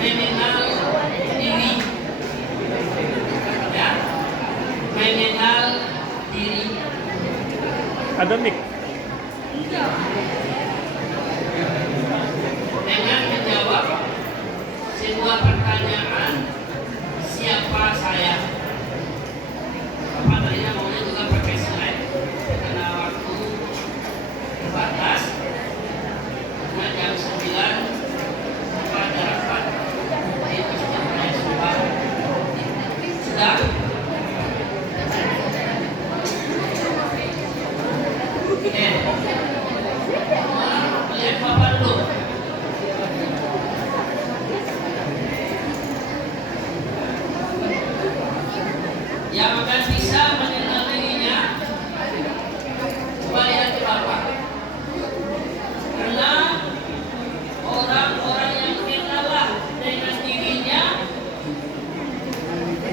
mengenal diri, ya, mengenal diri. Ada mic. Dengan menjawab sebuah pertanyaan, siapa saya? Bapak tadinya maunya juga pakai slide karena waktu terbatas. Karena jam 9 Bapak ada rapat, itu sudah mulai sudah. Oke, lihat Bapak dulu. Yang akan bisa mengenal dirinya, coba lihat ke Bapak. Karena orang-orang yang kenal dengan dirinya,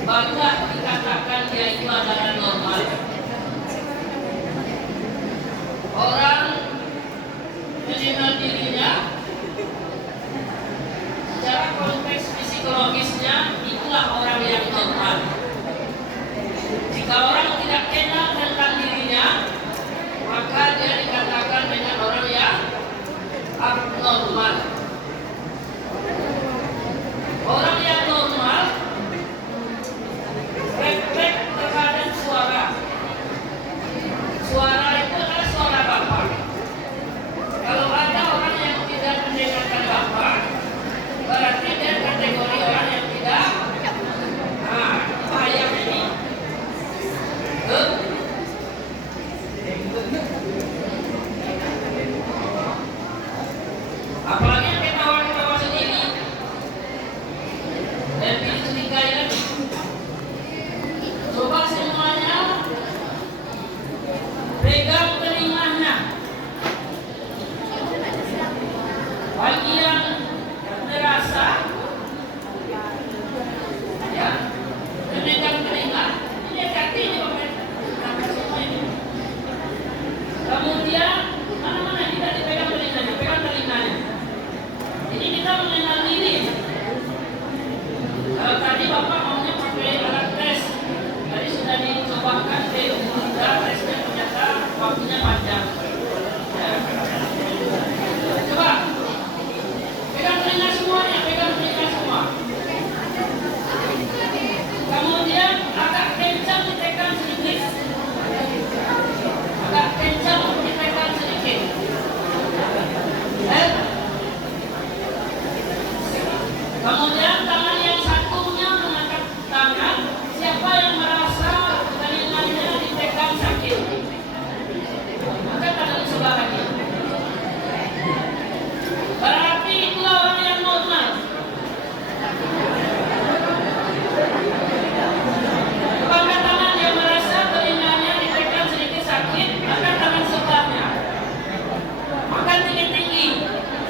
barulah dikatakan dia itu adalah normal. Orang mengenal dirinya secara konteks psikologisnya, itulah orang yang normal. Jika orang tidak kenal tentang dirinya, maka dia dikatakan dengan orang yang abnormal. Orang yang normal refleks terhadap suara. Suara itu adalah suara Bapak. Kalau ada orang yang tidak mendengarkan Bapak, berarti dia kategori orang yang tidak. Nah, bahaya ini. Apalagi yang ketawa-ketawa sendiri dan pilih curigai lagi. Coba semuanya pegang telinganya. Bagi yang merasa ya memegang telinga, ini kaki ini semua ini. Kemudian mana-mana kita dipegang telinganya, pegang telinganya. Ini kita mengenal diri. Kalau tadi Bapak maunya pakai alat tes, tadi sudah dicobakan sudah tesnya ternyata waktunya panjang. Ya. Coba pegang telinga semuanya, pegang telinga semua. Kemudian agak kencang ditekan sedikit. Agak kencang ditekan sedikit. Kemudian tangan yang satunya mengangkat tangan. Siapa yang merasa telinganya ditekan sakit? Angkat tangan sebelah lagi. Berarti itulah orang yang normal. Angkat tangan yang merasa telinganya ditekan sedikit sakit. Angkat tangan sebelahnya. Angkat tinggi-tinggi.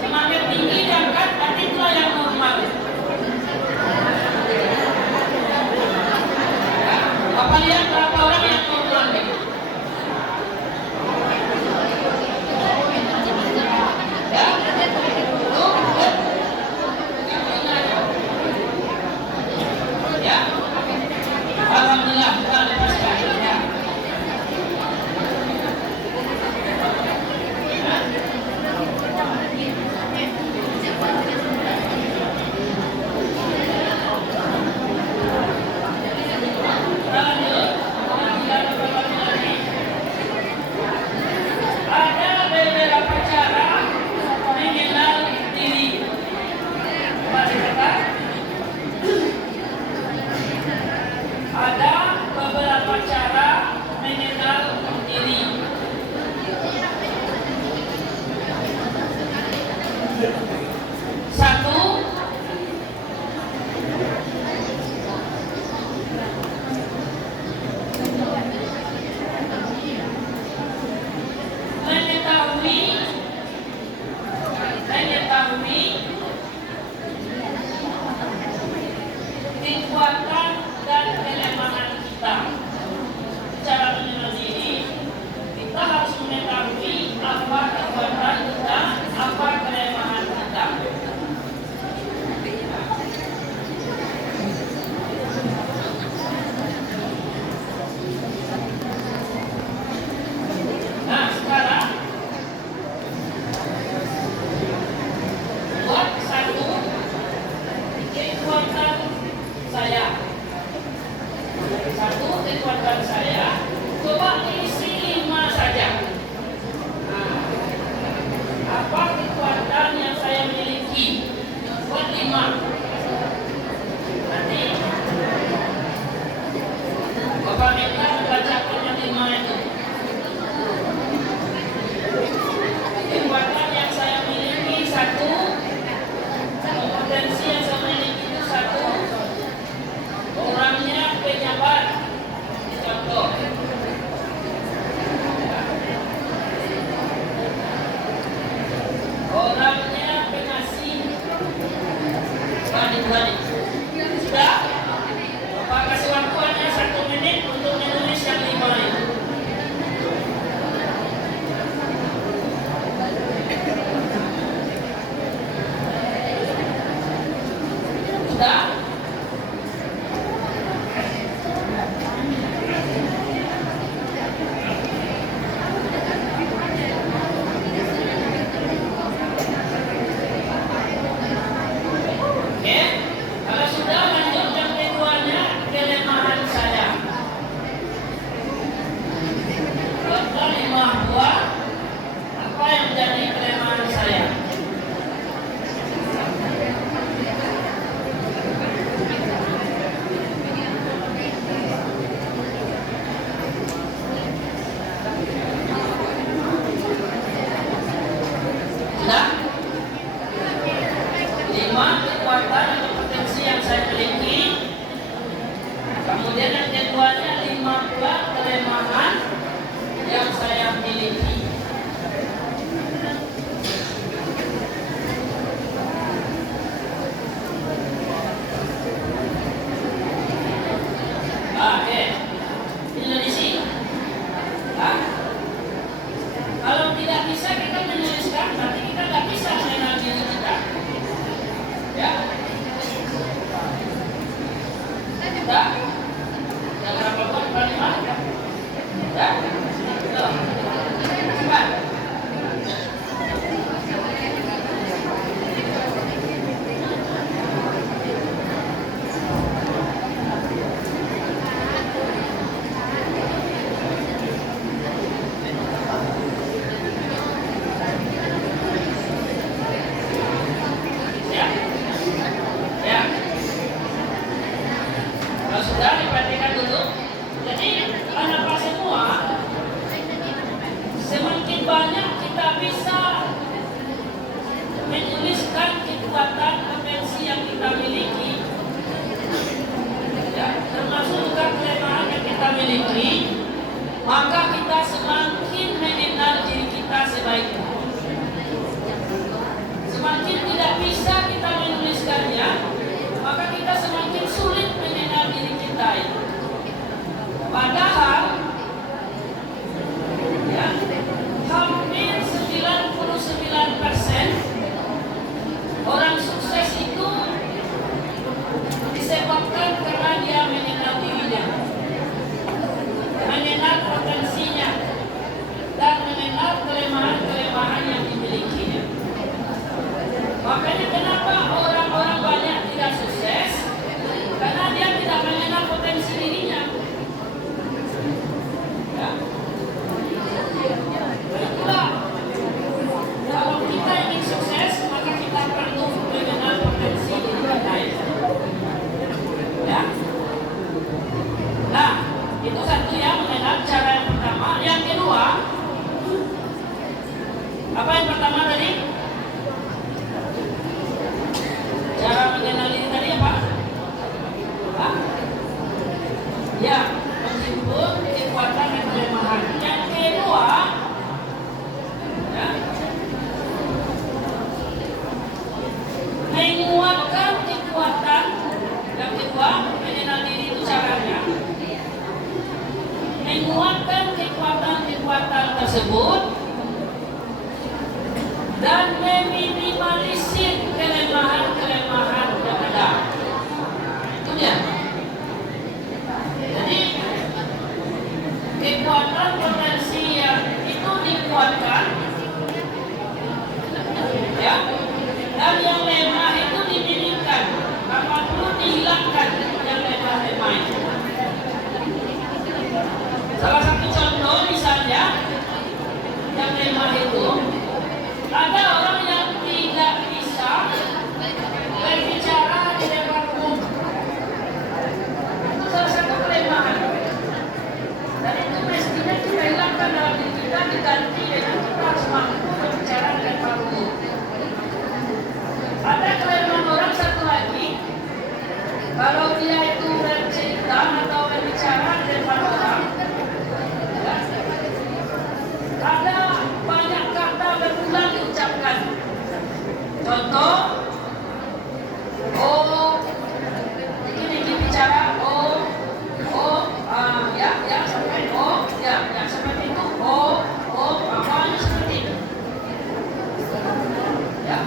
Semakin tinggi diangkat, berarti itulah yang normal. kekuatan saya, coba isi 5 saja. Nah, apa kekuatan yang saya miliki? Buat 5. Nanti Bapak minta membacakan yang 5 itu. Kekuatan yang saya miliki 1, kompetensi yang saya miliki itu 1, orangnya pejabat. Contoh, orangnya pengasih, balik. Sudah? Bapak kasih waktu hanya 1 menit untuk menulis yang 5 itu. Sudah? Oke, kalau sudah lanjut yang keduanya, kelemahan saya. Buatlah 5 buah. Apa yang menjadi kelemahan saya? Sudah? 5 kekuatan atau potensi yang saya miliki. Kemudian yang keduanya 5 buah kelemahan yang saya miliki. Oke, ini di sini. Kalau tidak bisa kita menuliskan, berarti kita tidak bisa mengenal diri kita. Ya. Sudah? Yang berapa buat kelima? Ya. Tuh. Cepat. Ya. Ya. Kalau sudah diperhatikan dulu. Jadi anak semua, semakin banyak kita bisa menuliskan kekuatan potensi yang kita miliki, ya, termasuk juga kelemahan yang kita miliki, maka kita semakin mengenal diri kita sebaiknya. Semakin tidak bisa kita menuliskannya, maka kita semakin sulit mengenal diri kita itu. Padahal ya, hampir 99% orang sukses itu disebabkan karena dia mengenal dirinya, mengenal potensinya, dan mengenal kelemahan-kelemahan yang dimilikinya. Makanya kenapa orang-orang banyak tidak sukses? Karena dia tidak mengenal potensi dirinya. Ya. Itulah, kalau kita ingin sukses, maka kita perlu mengenal potensi diri kita. Ya. Nah, itu satu ya, mengenal cara yang pertama. Yang kedua, apa yang pertama tadi? Cara mengenal diri tadi apa? Hah? Ya, menghimpun kekuatan dan kelemahan. Yang kedua, ya, menguatkan kekuatan. Yang kedua, mengenal diri itu caranya. Menguatkan kekuatan-kekuatan tersebut dan meminimalisir kelemahan-kelemahan yang ada. Itu dia. Jadi kekuatan potensi yang itu dikuatkan, ya, dan yang lemah itu diminimkan. Apa perlu dihilangkan yang lemah-lemah itu? Kalau dia itu bercerita atau berbicara di depan orang, ada banyak kata berulang diucapkan. Contoh, oh, ini bicara, ya, sampai ya, seperti itu, awalnya seperti itu. Ya.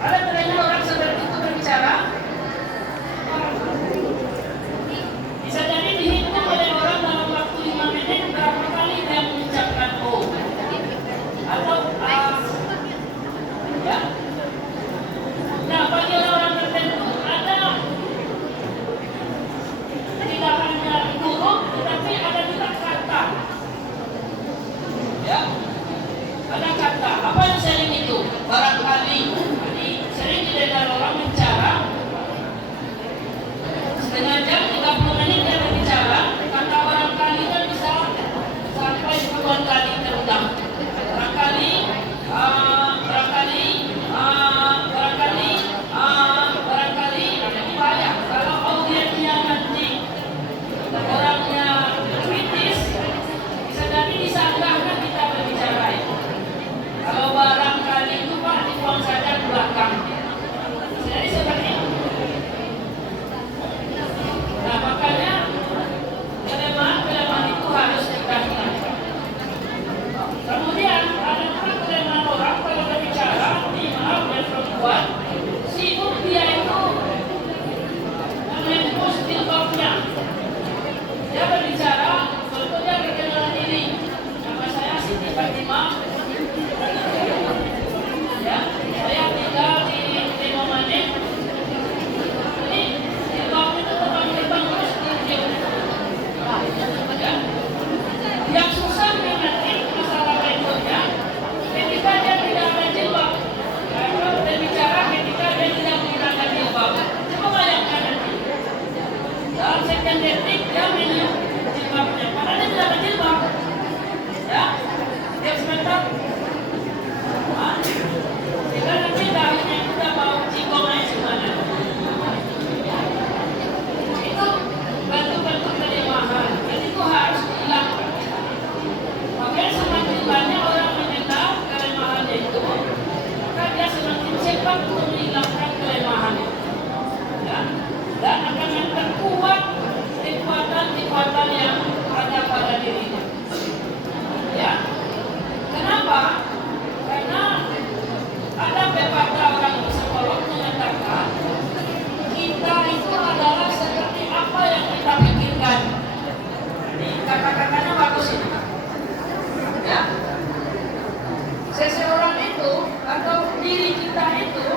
Ada terdengar orang seperti itu berbicara. Bisa jadi dihitung oleh orang dalam waktu 5 menit berapa kali dia mengucapkan oh atau ya. Nah, bagi orang tertentu ada tidak hanya huruf tetapi ada juga kata. Ya. Ada kata. Apa yang sering itu? Barangkali sering didengar orang bicara setengah jam 30 menit dia berbicara, kata barangkali kan bisa sampai puluhan kali terulang. Barangkali ini banyak. Kalau audiensnya nanti orangnya kritis, bisa jadi disanggahkan kita berbicara itu. Kalau barangkali itu Pak dibuang saja ke belakang. Jadi seperti itu. Nah, makanya kelemahan itu harus kita hilangkan. Kemudian ada pula kelemahan orang kalau berbicara di maaf dan perempuan, sibuk dia itu menembus jilbabnya. Dia berbicara, contohnya perkenalan diri. Nama saya Siti Fatimah. Ya, saya tinggal di Timur Manik. Ini jilbab itu terbang-terbang terus tinggi. Ya. Yang susah nanti masalah berikutnya ketika dia tidak ada jilbab. Karena berbicara ketika dia tidak menggunakan jilbab. Coba bayangkan nanti. Dalam sekian detik dia minum jilbabnya. Padahal dia tidak ada jilbab. Ya, dia sebentar. Jika nanti dahinya kita mau cingkongnya gimana? Itu bentuk-bentuk kelemahan. Dan itu harus dihilangkan. Makanya semakin banyak orang menyadari kelemahan itu, maka dia semakin cepat untuk menghilangkan kelemahan itu. Ya? Dan akan memperkuat kekuatan yang ada pada dirinya. Ya. Kenapa? Karena ada pepatah orang psikolog mengatakan kita itu adalah seperti apa yang kita pikirkan. Ini kata-katanya bagus ini. Ya. Seseorang itu atau diri kita itu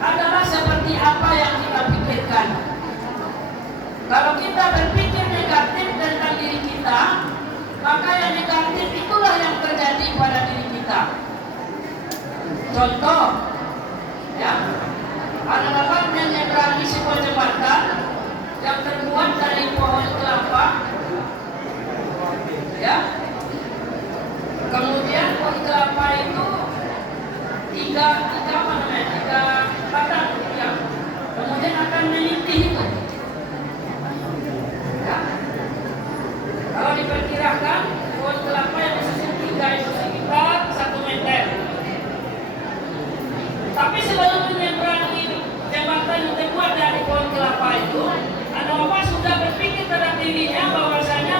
adalah seperti apa yang kita pikirkan. Kalau kita berpikir negatif tentang diri kita, maka yang negatif itulah yang terjadi pada diri kita. Contoh, ya, ada orang menyeberangi sebuah jembatan yang terbuat dari pohon kelapa, ya. Kemudian pohon kelapa itu tiga batang, ya. Kemudian akan menitih itu. Ya. Kalau diperkirakan pohon kelapa yang disusun 3 itu sekitar 1 meter. Tapi sebelum menyeberangi jembatan yang terbuat dari pohon kelapa itu, ada bapak sudah berpikir terhadap dirinya bahwasanya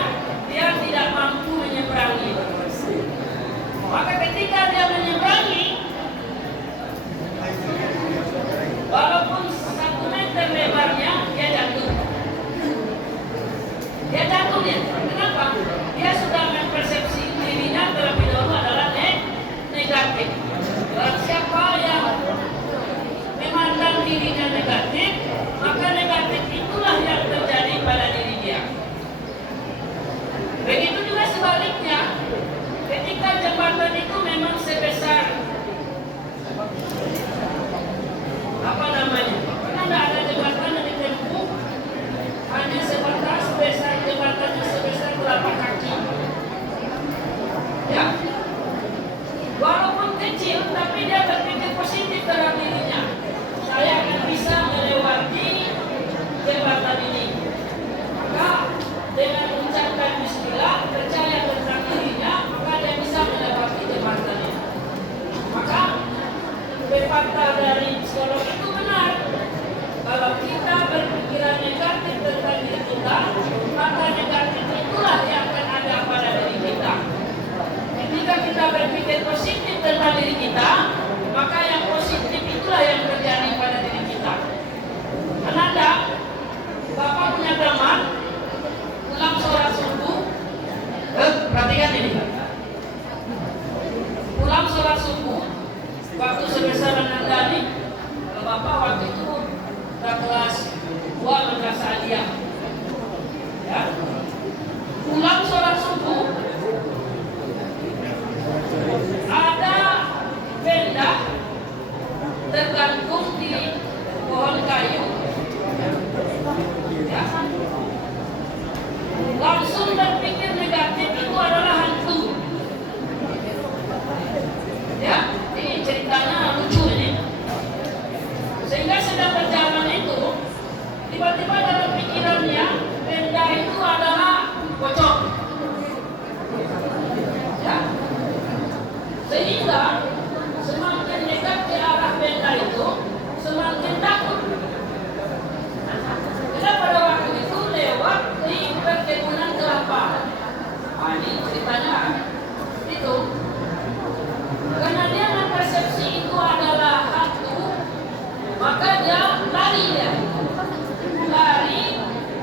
dia tidak mampu menyeberangi. Maka ketika dia menyeberangi, walaupun 1 meter lebarnya, dia jatuh. Kenapa? Dia sudah mempersepsi dirinya terlebih dahulu adalah negatif. Barang siapa yang memandang dirinya negatif, maka negatif itulah yang terjadi pada diri dia. Begitu juga sebaliknya, ketika jembatan itu memang sebesar karena tidak ada jembatan yang ditempuh hanya sebatas jembatannya sebesar telapak kaki. Ya. Walaupun kecil, tapi dia berpikir positif terhadap dirinya. Saya akan bisa melewati waktu itu udah kelas 2 madrasah aliyah. Ya. Pulang sholat subuh, ada benda tergantung di pohon kayu. Ya. Langsung berpikir negatif, itu adalah hantu. Ya, ini ceritanya lucu ini. Sehingga sedang berjalan itu, tiba-tiba dalam pikirannya benda itu adalah pocong. Ya. Sehingga semakin dekat ke arah benda itu, semakin takut. Karena pada waktu itu lewat di perkebunan kelapa. Nah, ini ceritanya itu. Karena dia mempersepsi itu adalah hantu, maka dia lari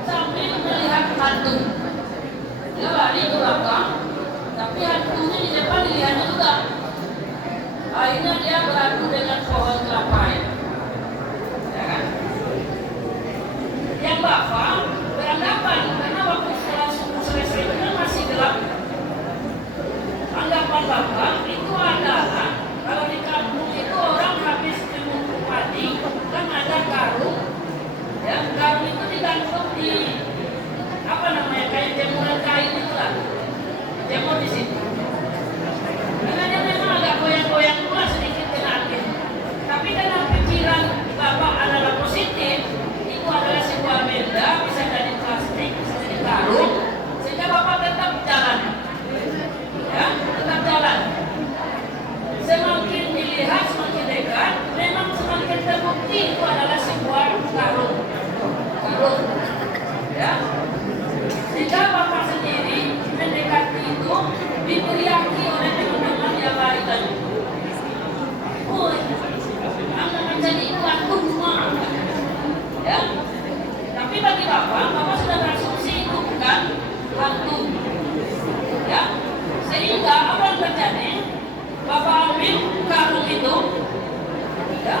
sambil melihat hantu. Dia lari ke belakang, tapi hantunya di depan dilihatnya juga. Akhirnya dia beradu dengan pohon kelapa. Ya kan? Yang bapak beranggapan karena waktu sholat subuh selesai itu kan masih gelap. Anggapan bapak itu adalah kalau di kampung itu orang habis menumpuk padi kan ada karung. Ya, karung itu digantung di apa namanya kayak jemuran kain itulah. Jemur di situ. Karena dia memang agak goyang-goyang pula sedikit kena angin. Tapi karena pikiran bapak adalah positif, itu adalah sebuah benda, bisa jadi plastik, bisa jadi karung, sehingga bapak tetap jalan. Ya, tetap jalan. Semakin dilihat, semakin dekat, memang semakin terbukti itu adalah sebuah karung. Ya. Sehingga bapak sendiri mendekati itu diteriaki oleh teman-teman yang lari tadi. Oh, anda menjadi itu hantu semua. Ya. Tapi bagi bapak sudah berasumsi itu bukan hantu. Ya. Sehingga apa yang terjadi? Bapak ambil karung itu, ya.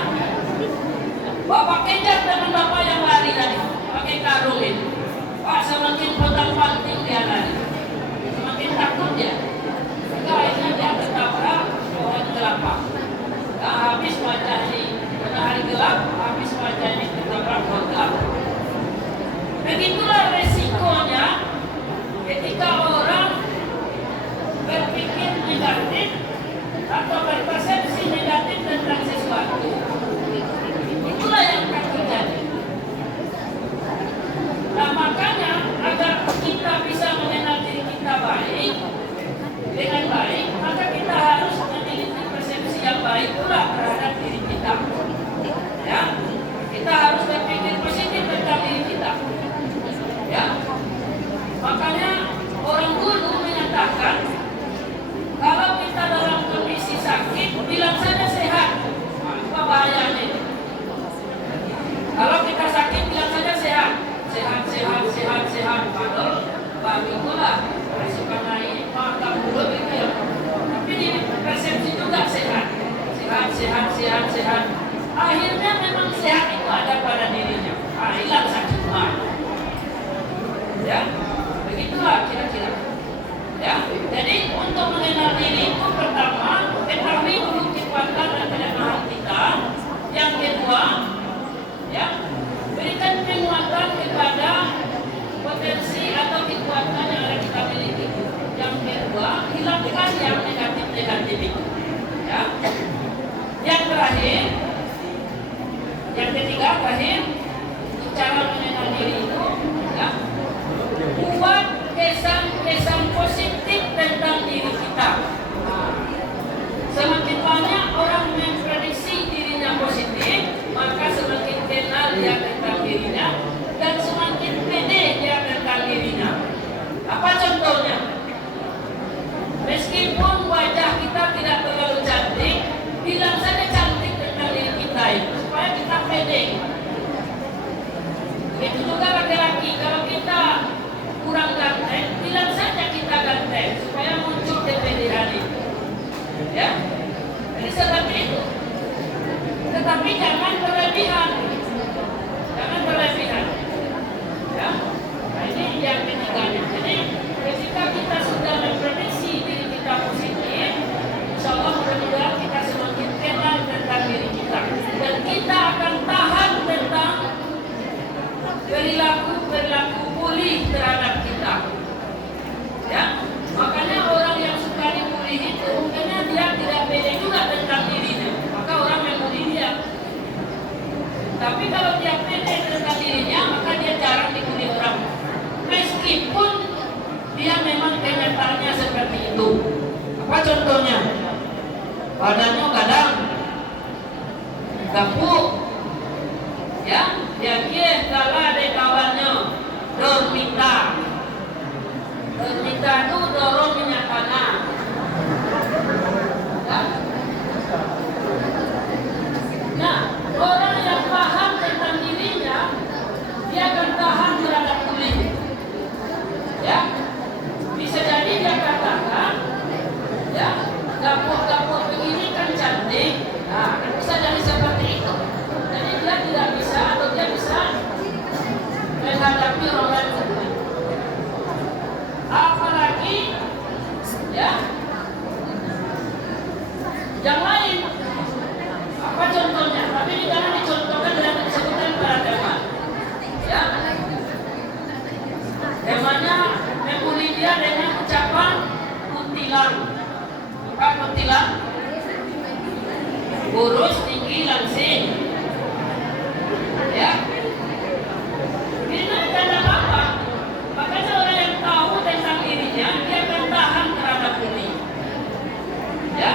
Bapak kejar teman bapak yang lari tadi, pakai karung itu. Pak, semakin pontang-panting dia lari, semakin takut dia. Sehingga akhirnya dia tertabrak pohon kelapa. Nah, habis wajah ini, karena hari gelap, habis wajah ini tertabrak pohon kelapa. Begitulah resikonya ketika orang berpikir negatif atau berpersepsi negatif tentang sesuatu. Itulah yang akan terjadi. Nah, makanya agar kita bisa mengenal diri kita baik dengan baik, maka kita harus memiliki persepsi yang baik pula terhadap diri kita. Ya, kita harus berpikir positif tentang diri kita. Ya, makanya orang dulu menyatakan kalau kita dalam kondisi sakit, bilang saja sehat. Apa bahayanya itu? Kalau kita sakit, bilang saja sehat. Sehat. Padahal bagi pula resiko naik, maka mulut itu ya. Tapi di persepsi juga sehat. Akhirnya memang sehat itu ada pada dirinya. Hilang sakit mah. Ya, begitulah kira-kira. Ya, jadi untuk mengenal diri itu pertama ketahui dulu kekuatan dan kelemahan kita. Yang kedua, ya, berikan penguatan kepada potensi atau kekuatan yang ada kita miliki. Yang kedua, hilangkan yang negatif itu. Ya. Yang terakhir, yang ketiga terakhir, cara mengenal diri itu, ya, buat kesan positif tentang diri kita. Semakin banyak orang memprediksi dirinya positif, maka semakin kenal dia tentang dirinya dan semakin pede dia tentang dirinya. Apa contohnya? Meskipun wajah kita tidak terlalu cantik, bilang saja cantik tentang diri kita itu supaya kita pede. Begitu juga laki-laki, kalau kita kurang ganteng, bilang saja kita ganteng supaya muncul kepedean itu. Ya, jadi seperti itu. Tetapi jangan berlebihan. Tapi kalau dia pede tentang dirinya, maka dia jarang diikuti orang. Meskipun dia memang kenyataannya seperti itu. Apa contohnya? Badannya kadang gapuk, ya, dia kalah dari kawannya. Dormita itu dorong minyak tanah. Ya. Nah, orang yang paham tentang dirinya, dia akan tahan terhadap kulit. Ya, bisa jadi dia katakan, ya, gapuk-gapuk begini kan cantik. Nah, bisa jadi seperti itu. Jadi dia tidak bisa atau dia bisa menghadapi orang lain. Apalagi, ya, yang lain. Apa contohnya? Tapi ini jangan dicontohkan dengan disebutkan pada teman. Ya, temannya membuli dia dengan ucapan kuntilan. Apa kuntilan? Kurus, tinggi, langsing. Ya, ini tanda apa? Makanya orang yang tahu tentang dirinya, dia akan tahan terhadap ini. Ya,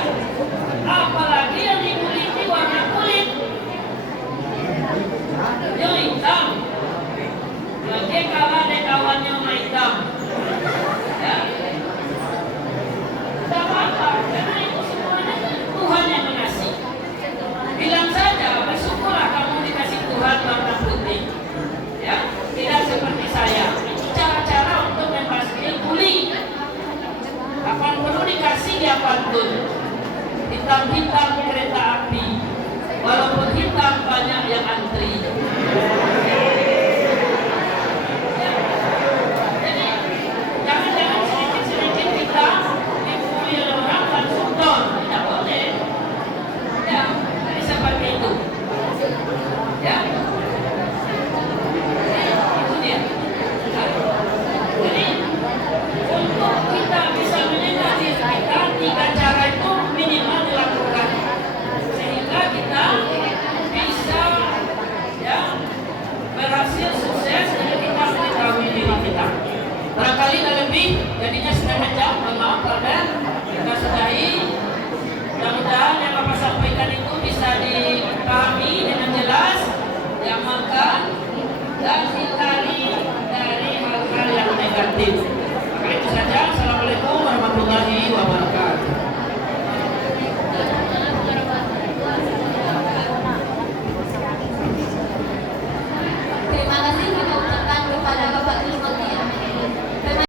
apalagi yang dimiliki warna kulit, dia hitam. Dia kalah dari kawannya hitam. Ya, tidak apa-apa, karena itu semuanya Tuhan yang mengasih. Bilang saja, bersyukurlah kamu dikasih Tuhan warna putih. Ya, tidak seperti saya. Itu cara-cara untuk membasmi kulit. Akan perlu dikasih dia pantun. Hitam-hitam kereta api, walaupun hitam banyak yang antri. Ya. Jadi jangan-jangan sedikit-sedikit kita dipukuli oleh orang langsung down. Tidak boleh. Ya, jadi seperti itu. Ya, itu dia. Jadi untuk kita bisa menyenangkan diri kita, 3 cara itu minimal dilakukan sehingga kita bisa, ya, berhasil sukses dan kita mengetahui diri kita. Barangkali tidak lebih, jadinya setengah jam. Mohon maaf karena kita sudahi. Mudah-mudahan yang Bapak sampaikan itu bisa dipahami dengan jelas, diamalkan dan dihindari dari hal-hal yang negatif.